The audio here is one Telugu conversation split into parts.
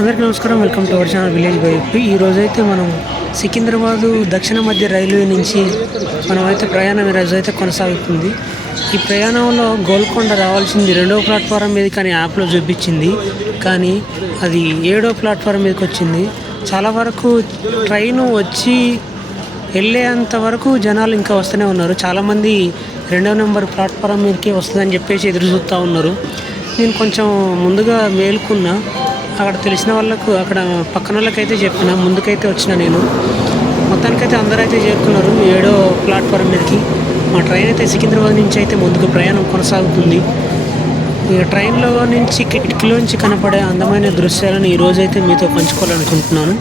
అందరికీ నమస్కారం. Welcome to our channel village by AP. ఈరోజైతే మనం సికింద్రాబాదు దక్షిణ మధ్య రైల్వే నుంచి మనమైతే ప్రయాణం ఈరోజు అయితే కొనసాగుతుంది. ఈ ప్రయాణంలో గోల్కొండ రావాల్సింది 2వ ప్లాట్ఫారం మీద, కానీ యాప్లో చూపించింది, కానీ అది 7వ ప్లాట్ఫారం మీదకి వచ్చింది. చాలా వరకు ట్రైను వచ్చి వెళ్ళేంత వరకు జనాలు ఇంకా వస్తూనే ఉన్నారు. చాలామంది 2వ నెంబర్ ప్లాట్ఫారం మీదకి వస్తుందని చెప్పేసి ఎదురు చూస్తూ ఉన్నారు. నేను కొంచెం ముందుగా మేలుకున్నా, అక్కడ తెలిసిన వాళ్ళకు, అక్కడ పక్కన వాళ్ళకైతే చెప్పిన, ముందుకైతే వచ్చిన నేను. మొత్తానికైతే అందరూ అయితే చేరుకున్నారు 7వ ప్లాట్ఫారం మీదకి. మా ట్రైన్ అయితే సికింద్రాబాద్ నుంచి అయితే ముందుకు ప్రయాణం కొనసాగుతుంది. ఇక ట్రైన్లో నుంచి కిటికీలోంచి కనపడే అందమైన దృశ్యాలను ఈరోజైతే మీతో పంచుకోవాలనుకుంటున్నాను.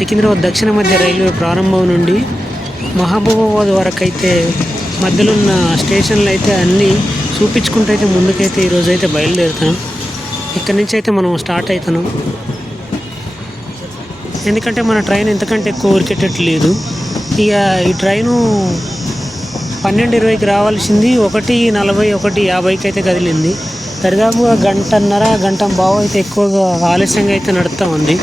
సికింద్రాబాద్ దక్షిణ మధ్య రైల్వే ప్రారంభం నుండి మహబూబాబాద్ వరకు అయితే మధ్యలో ఉన్న స్టేషన్లు అయితే అన్నీ చూపించుకుంటూ అయితే ముందుకైతే ఈరోజైతే బయలుదేరుతాను. ఇక్కడి నుంచి అయితే మనం స్టార్ట్ అవుతాను. ఎందుకంటే మన ట్రైన్ ఎంతకంటే ఎక్కువ ఉరికెట్టేట్టు లేదు. ఇక ఈ ట్రైను 12:20కి రావాల్సింది 1:40, 1:50కి అయితే కదిలింది. దరిదాపుగా గంట బావు అయితే ఎక్కువగా ఆలస్యంగా అయితే నడుస్తూ ఉంది.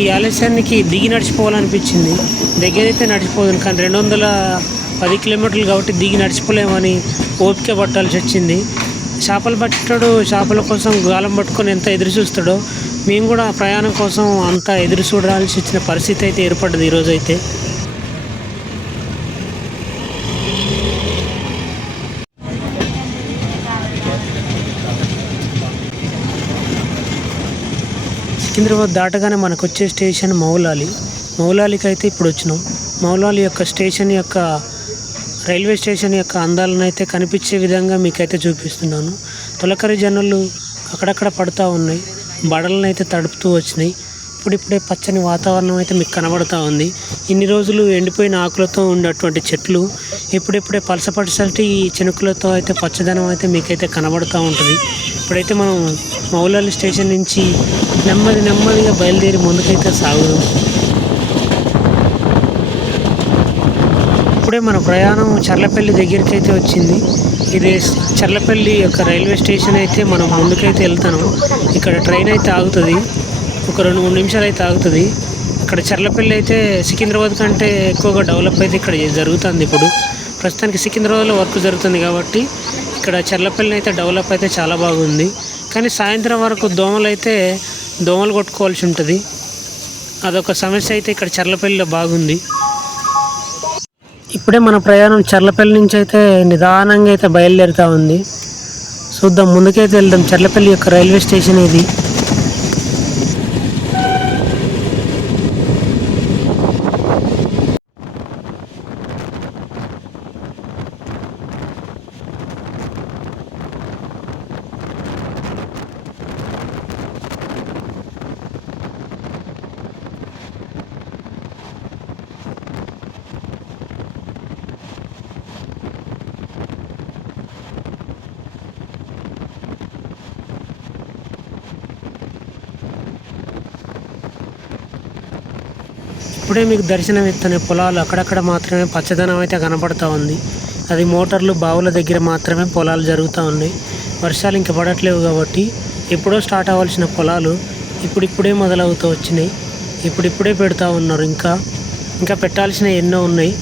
ఈ ఆలస్యానికి దిగి నడిచిపోవాలనిపించింది. దగ్గరైతే నడిచిపోతుంది, కానీ 210 కిలోమీటర్లు కాబట్టి దిగి నడిచిపోలేమని ఓపిక పట్టాల్సి వచ్చింది. చేపలు పట్టాడు, చేపల కోసం గాలం పట్టుకొని ఎంత ఎదురు చూస్తాడో మేము కూడా ప్రయాణం కోసం అంత ఎదురు చూడాల్సి వచ్చిన పరిస్థితి అయితే ఏర్పడ్డది ఈరోజైతే. సికింద్రాబాద్ దాటగానే మనకు వచ్చే స్టేషన్ మౌలాలికి అయితే ఇప్పుడు వచ్చినాం. మౌలాలి యొక్క స్టేషన్ యొక్క రైల్వే స్టేషన్ యొక్క అందాలను అయితే కనిపించే విధంగా మీకైతే చూపిస్తున్నాను. తొలకరి జనులు అక్కడక్కడ పడుతూ ఉన్నాయి, బడలను అయితే తడుపుతూ వచ్చినాయి. ఇప్పుడిప్పుడే పచ్చని వాతావరణం అయితే మీకు కనబడుతూ ఉంది. ఇన్ని రోజులు ఎండిపోయిన ఆకులతో ఉన్నటువంటి చెట్లు ఇప్పుడిప్పుడే పలసపడిసటి చెనుకులతో అయితే పచ్చదనం అయితే మీకైతే కనబడుతూ ఉంటుంది. ఇప్పుడైతే మనం మౌలాలి స్టేషన్ నుంచి నెమ్మదిగా బయలుదేరి ముందుకైతే సాగుదాం. ఇప్పుడే మన ప్రయాణం చర్లపల్లి దగ్గరికి అయితే వచ్చింది. ఇది చర్లపల్లి యొక్క రైల్వే స్టేషన్ అయితే మనం ముందుకైతే వెళ్తాను. ఇక్కడ ట్రైన్ అయితే ఆగుతుంది, ఒక 2-3 నిమిషాలు అయితే ఆగుతుంది. ఇక్కడ చర్లపల్లి అయితే సికింద్రాబాద్ కంటే ఎక్కువగా డెవలప్ అయితే ఇక్కడ జరుగుతుంది. ఇప్పుడు ప్రస్తుతానికి సికింద్రాబాద్లో వర్క్ జరుగుతుంది కాబట్టి ఇక్కడ చర్లపల్లి అయితే డెవలప్ అయితే చాలా బాగుంది. కానీ సాయంత్రం వరకు దోమలు కొట్టుకోవాల్సి ఉంటుంది. అదొక సమస్య అయితే ఇక్కడ చర్లపల్లిలో బాగుంది. ఇప్పుడే మన ప్రయాణం చర్లపల్లి నుంచి అయితే నిదానంగా అయితే బయలుదేరుతూ ఉంది. చూద్దాం, ముందుకైతే వెళ్దాం. చర్లపల్లి యొక్క రైల్వే స్టేషన్ ఇది. ఇప్పుడే మీకు దర్శనం ఇస్తున్న పొలాలు అక్కడక్కడ మాత్రమే పచ్చదనం అయితే కనపడుతూ ఉంది. అది మోటార్లు, బావుల దగ్గర మాత్రమే పొలాలు జరుగుతూ ఉన్నాయి. వర్షాలు ఇంకా పడట్లేవు కాబట్టి ఎప్పుడో స్టార్ట్ అవ్వాల్సిన పొలాలు ఇప్పుడిప్పుడే మొదలవుతూ వచ్చినాయి. ఇప్పుడిప్పుడే పెడతా ఉన్నారు. ఇంకా పెట్టాల్సిన ఎన్నో ఉన్నాయి.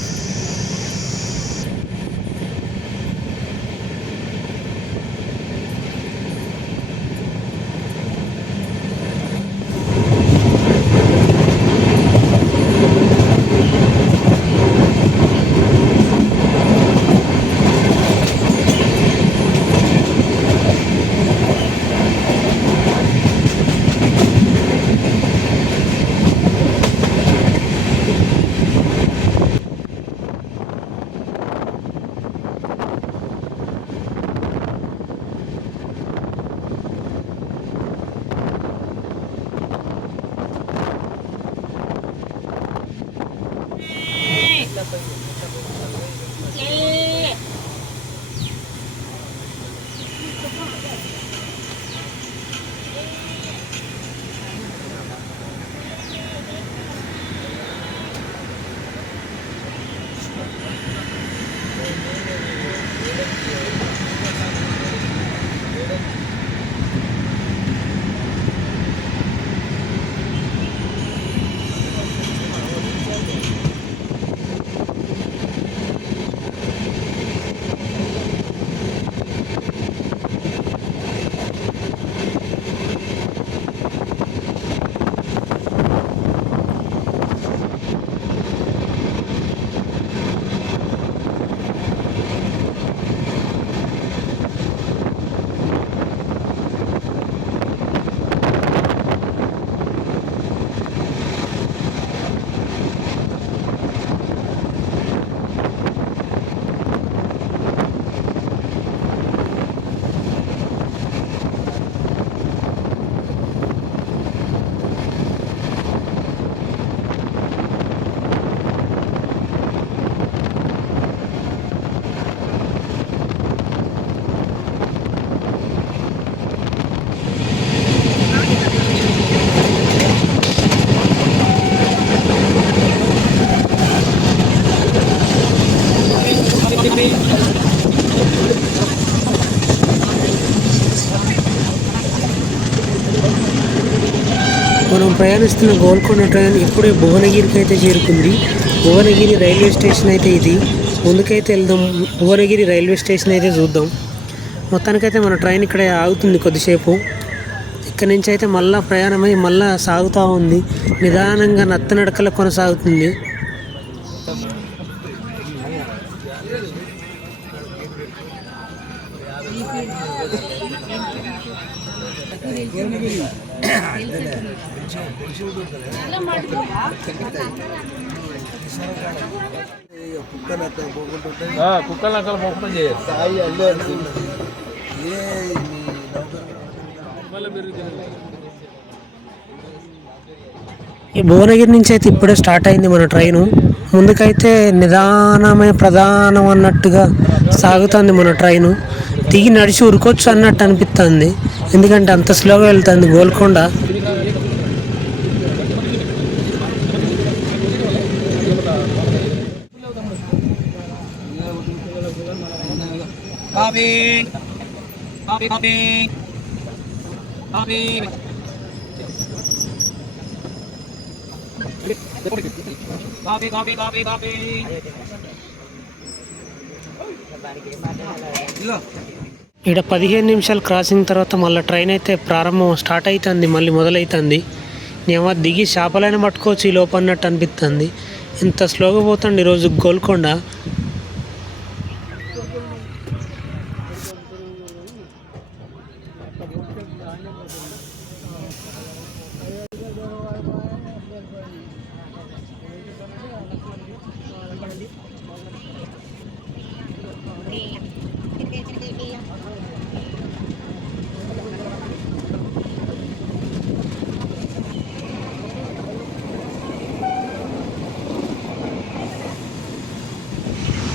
ప్రయాణిస్తున్న గోల్కొండ ట్రైన్ ఇప్పుడే భువనగిరికి అయితే చేరుకుంది. భువనగిరి రైల్వే స్టేషన్ అయితే ఇది. ముందుకైతే వెళ్దాం, భువనగిరి రైల్వే స్టేషన్ అయితే చూద్దాం. మొత్తానికైతే మన ట్రైన్ ఇక్కడ ఆగుతుంది కొద్దిసేపు. ఇక్కడ నుంచి అయితే మళ్ళీ ప్రయాణమై మళ్ళీ సాగుతూ ఉంది. నిదానంగా నత్తనడకల కొనసాగుతుంది. ఈ భువనగిరి నుంచి అయితే ఇప్పుడే స్టార్ట్ అయింది మన ట్రైను. ముందుకైతే నిదానమే ప్రధానం అన్నట్టుగా సాగుతుంది మన ట్రైను. దిగి నడిచి ఉరుకోవచ్చు అన్నట్టు అనిపిస్తుంది, ఎందుకంటే అంత స్లోగా వెళ్తుంది గోల్కొండ. ఇక్కడ 15 నిమిషాలు క్రాసింగ్ తర్వాత మళ్ళీ ట్రైన్ అయితే స్టార్ట్ అవుతుంది, మళ్ళీ మొదలవుతుంది. నేను దిగి చేపలైనా పట్టుకోవచ్చు ఈ లోపు అన్నట్టు అనిపిస్తుంది. ఇంత స్లోగా పోతుంది ఈరోజు గోల్కొండ.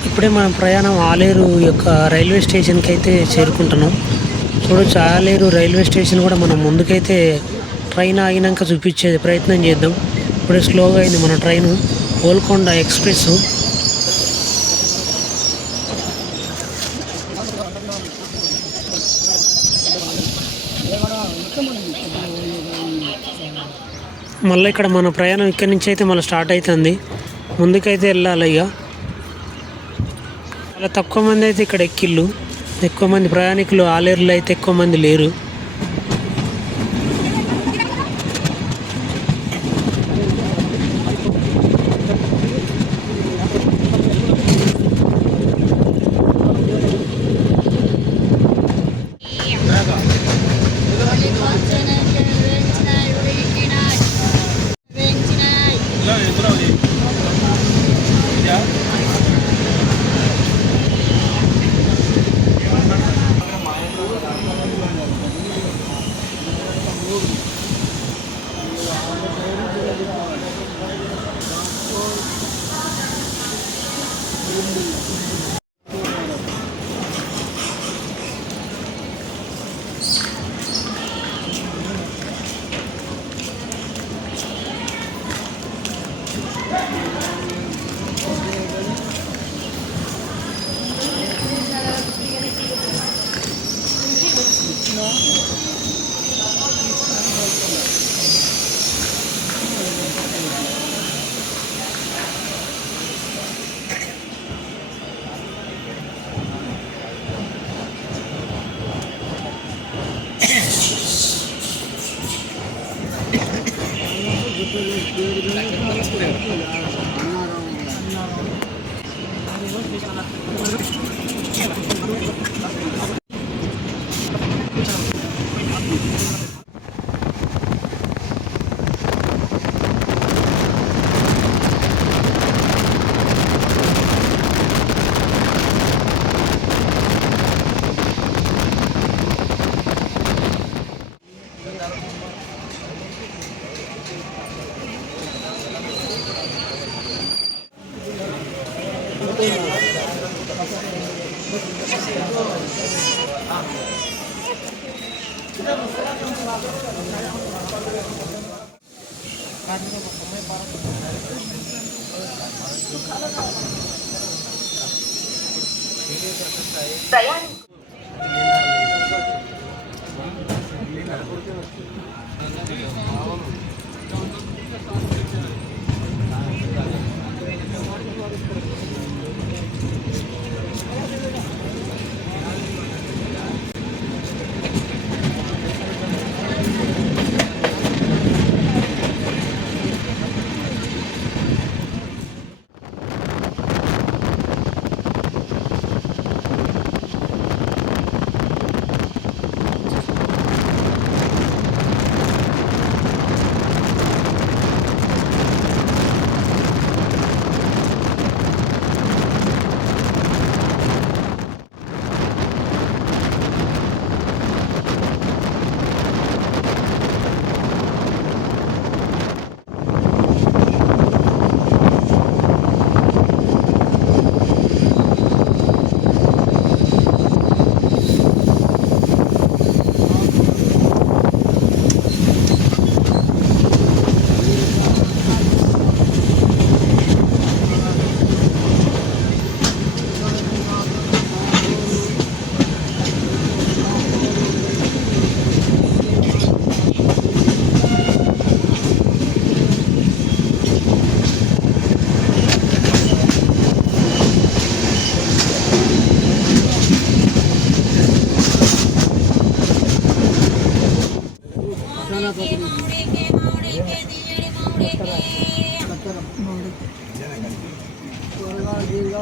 ఇప్పుడే మనం ప్రయాణం ఆలేరు యొక్క రైల్వే స్టేషన్కి అయితే చేరుకుంటున్నాం. చూడొచ్చు, ఆలేరు రైల్వే స్టేషన్ కూడా మనం ముందుకైతే ట్రైన్ ఆగినాక చూపించే ప్రయత్నం చేద్దాం. ఇప్పుడే స్లోగా అయింది మన ట్రైను, గోల్కొండ ఎక్స్ప్రెస్. మళ్ళీ ఇక్కడ మన ప్రయాణం ఇక్కడి నుంచి అయితే మళ్ళీ స్టార్ట్ అవుతుంది. ముందుకైతే వెళ్ళాలి. ఇక చాలా తక్కువ మంది అయితే ఇక్కడ ఎక్కిళ్ళు, ఎక్కువ మంది ప్రయాణికులు ఆలేరులో అయితే ఎక్కువ మంది లేరు.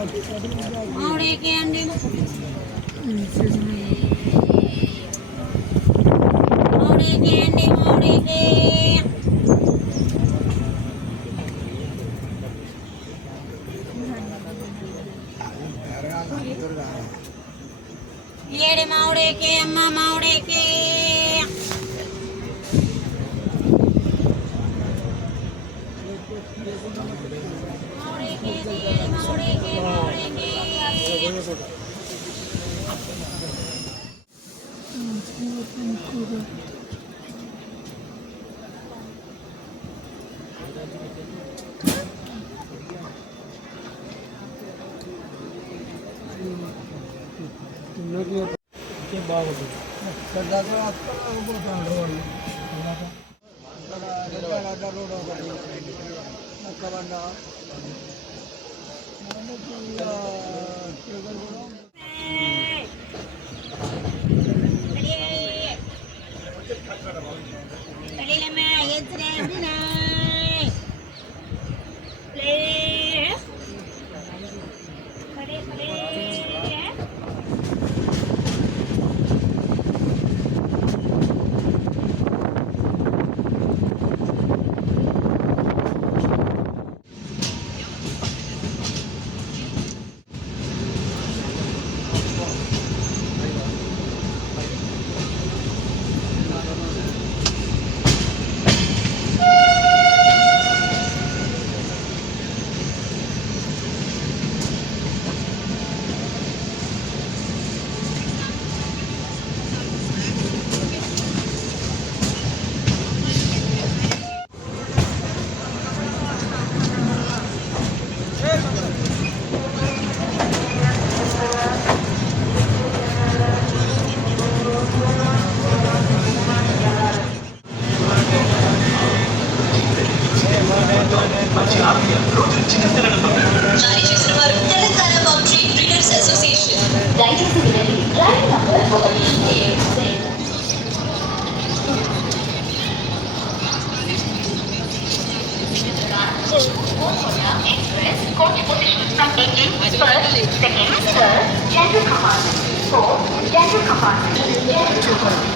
మామిడికి అండి మామిడికి అండి మామిడికి ఏడి మామిడికి అమ్మ మామిడికి బాగుంటుంది జారీ చేసిన వారు తెలంగాణ కాంట్రాక్ట్ ట్రేడర్స్ అసోసియేషన్. దయచేసి వినండి, driving number 1 Express coach position from 18 first, second, third, general compartment, 4th, general compartment, general compartment.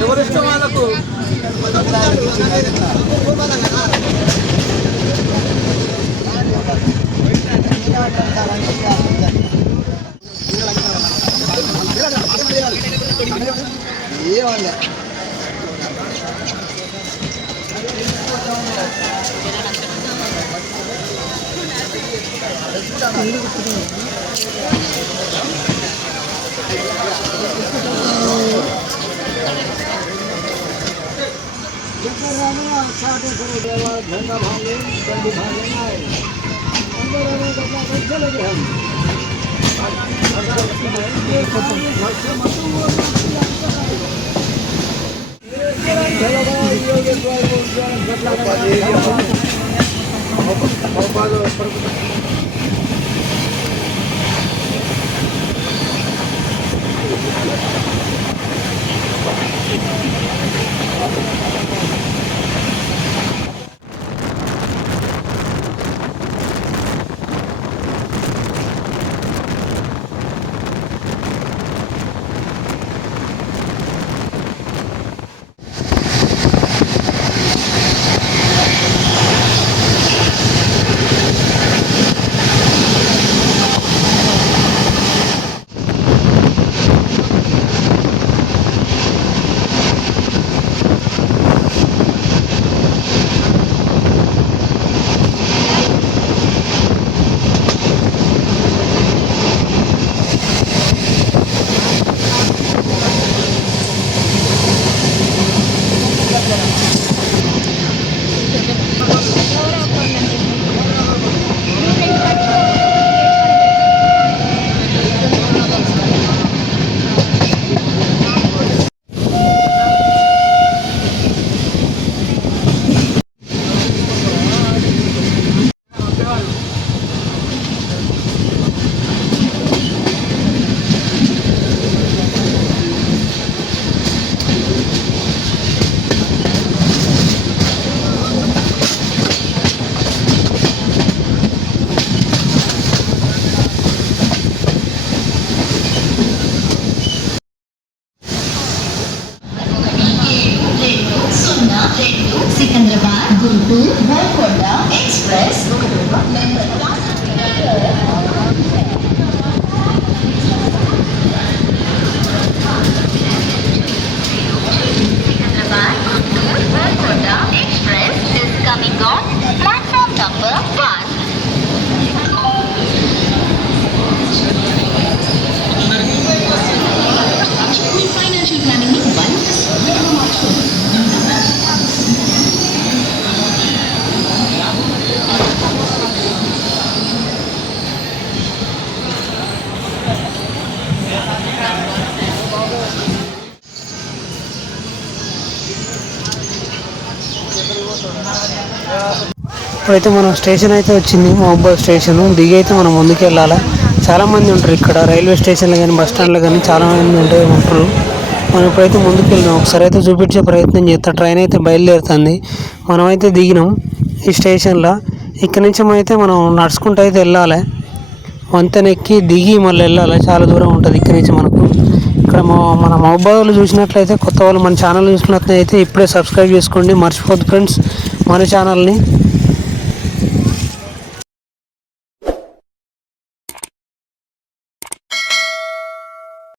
ఎవరిష్టం వాళ్ళకు ఏమన్నా Secunderabad Guntur Golconda express Secunderabad Guntur Golconda express is coming on platform number 1. Financial planning ని మరింత సులభంగా మార్చుకోండి. ఇప్పుడైతే మనం స్టేషన్ అయితే వచ్చింది, మహబూబాబాద్ స్టేషన్ దిగి అయితే మనం ముందుకు వెళ్ళాలి. చాలామంది ఉంటారు ఇక్కడ రైల్వే స్టేషన్లో కానీ బస్ స్టాండ్లో కానీ చాలామంది ఉంటారు. మనం ఇప్పుడైతే ముందుకు వెళ్దాం. ఒకసారి అయితే చూపించే ప్రయత్నం చేస్తా. ట్రైన్ అయితే బయలుదేరుతుంది. మనమైతే దిగినాం ఈ స్టేషన్లో. ఇక్కడ నుంచి అయితే మనం నడుచుకుంటూ అయితే వెళ్ళాలి. వంతెన ఎక్కి దిగి మళ్ళీ వెళ్ళాలి. చాలా దూరం ఉంటుంది ఇక్కడ నుంచి మనకు. ఇక్కడ మన మొబైల్ చూసినట్లయితే కొత్త వాళ్ళు మన ఛానల్ చూసినట్లయితే ఇప్పుడే సబ్స్క్రైబ్ చేసుకోండి, మర్చిపోద్దు ఫ్రెండ్స్ మన ఛానల్ని.